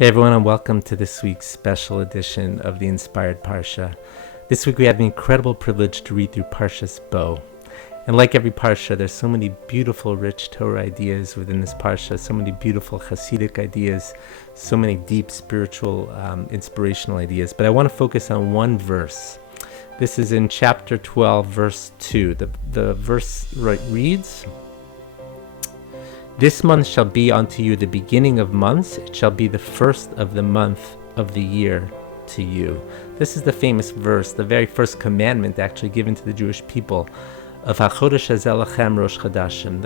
Hey everyone, and welcome to this week's special edition of the Inspired Parsha. This week we have the incredible privilege to read through Parshas Bo. And like every Parsha, there's so many beautiful, rich Torah ideas within this Parsha, so many beautiful Hasidic ideas, so many deep spiritual, inspirational ideas. But I want to focus on one verse. This is in chapter 12, verse 2. The verse reads, "This month shall be unto you the beginning of months. It shall be the first of the month of the year to you." This is the famous verse, the very first commandment actually given to the Jewish people of HaChodesh Hazeh Lachem Rosh Chodashim,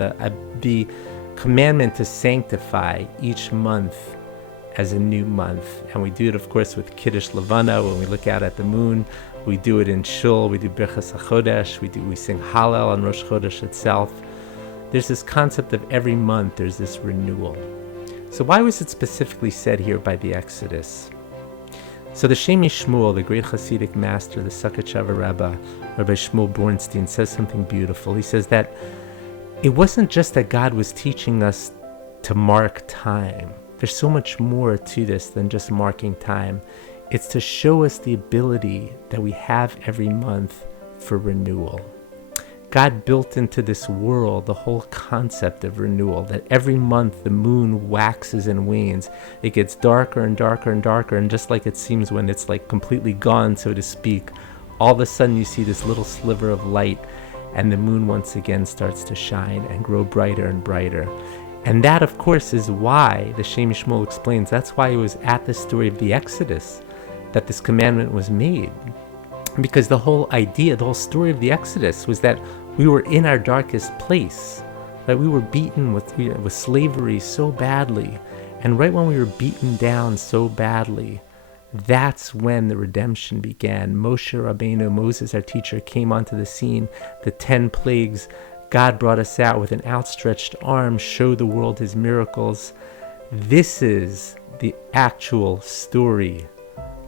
the commandment to sanctify each month as a new month. And we do it, of course, with Kiddush Levana when we look out at the moon. We do it in Shul. We do Birchas HaChodesh. We sing Hallel on Rosh Chodesh itself. There's this concept of every month there's this renewal. So why was it specifically said here by the Exodus? So the Shemi Shmuel, the great Hasidic master, the Sakachava Rabbah, Rabbi Shmuel Bornstein, says something beautiful. He says that it wasn't just that God was teaching us to mark time. There's so much more to this than just marking time. It's to show us the ability that we have every month for renewal. God built into this world the whole concept of renewal, that every month the moon waxes and wanes. It gets darker and darker and darker, and just like it seems when it's like completely gone, so to speak, all of a sudden you see this little sliver of light, and the moon once again starts to shine and grow brighter and brighter. And that, of course, is why the Shemi Shmuel explains, that's why it was at the story of the Exodus that this commandment was made. Because the whole idea, the whole story of the Exodus was that we were in our darkest place, that we were beaten with slavery so badly. And right when we were beaten down so badly, that's when the redemption began. Moshe Rabbeinu, Moses, our teacher, came onto the scene. The 10 plagues, God brought us out with an outstretched arm, showed the world his miracles. This is the actual story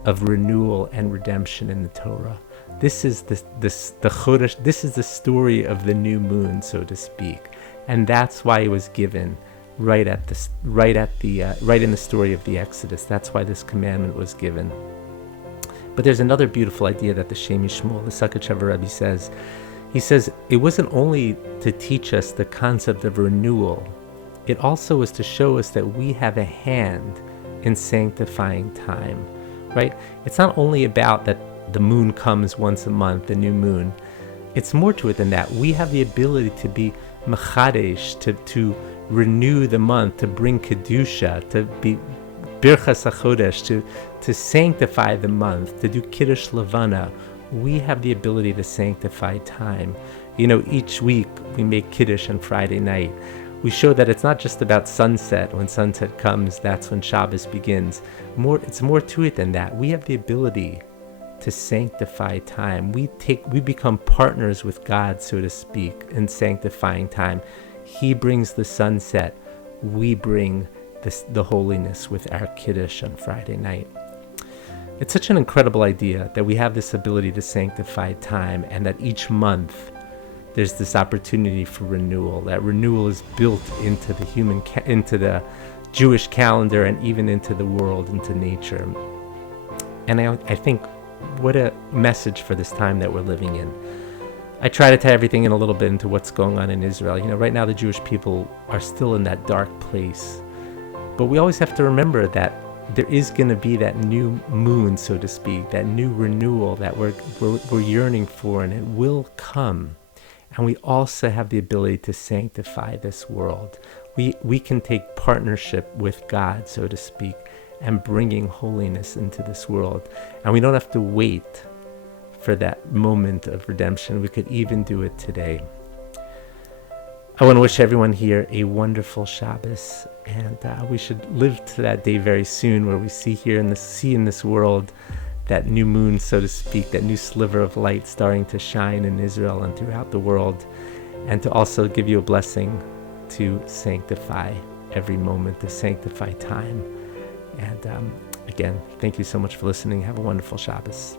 of renewal and redemption in the Torah. This is the Chodesh. This is the story of the new moon, so to speak, and that's why it was given right in the story of the Exodus. That's why this commandment was given. But there's another beautiful idea that the Shemi Shmuel, the Sakachava Rebbe, says. He says it wasn't only to teach us the concept of renewal; it also was to show us that we have a hand in sanctifying time. Right? It's not only about that the moon comes once a month, the new moon. It's more to it than that. We have the ability to be mechadesh, to renew the month, to bring kedusha, to be birchas hachodesh, to sanctify the month, to do kiddush levana. We have the ability to sanctify time. You know, each week we make kiddush on Friday night. We show that it's not just about sunset. When sunset comes, that's when Shabbos begins. It's more to it than that. We have the ability to sanctify time. We become partners with God, so to speak, in sanctifying time. He brings the sunset. We bring the holiness with our Kiddush on Friday night. It's such an incredible idea that we have this ability to sanctify time, and that each month there's this opportunity for renewal. That renewal is built into the Jewish calendar, and even into the world, into nature. And I think, what a message for this time that we're living in. I try to tie everything in a little bit into what's going on in Israel. You know, right now the Jewish people are still in that dark place. But we always have to remember that there is going to be that new moon, so to speak, that new renewal that we're yearning for, and it will come. And we also have the ability to sanctify this world. We can take partnership with God, so to speak, and bringing holiness into this world. And we don't have to wait for that moment of redemption. We could even do it today. I want to wish everyone here a wonderful Shabbos, and we should live to that day very soon, where we see in this world that new moon, so to speak, that new sliver of light starting to shine in Israel and throughout the world, and to also give you a blessing to sanctify every moment, to sanctify time. And again, thank you so much for listening. Have a wonderful Shabbos.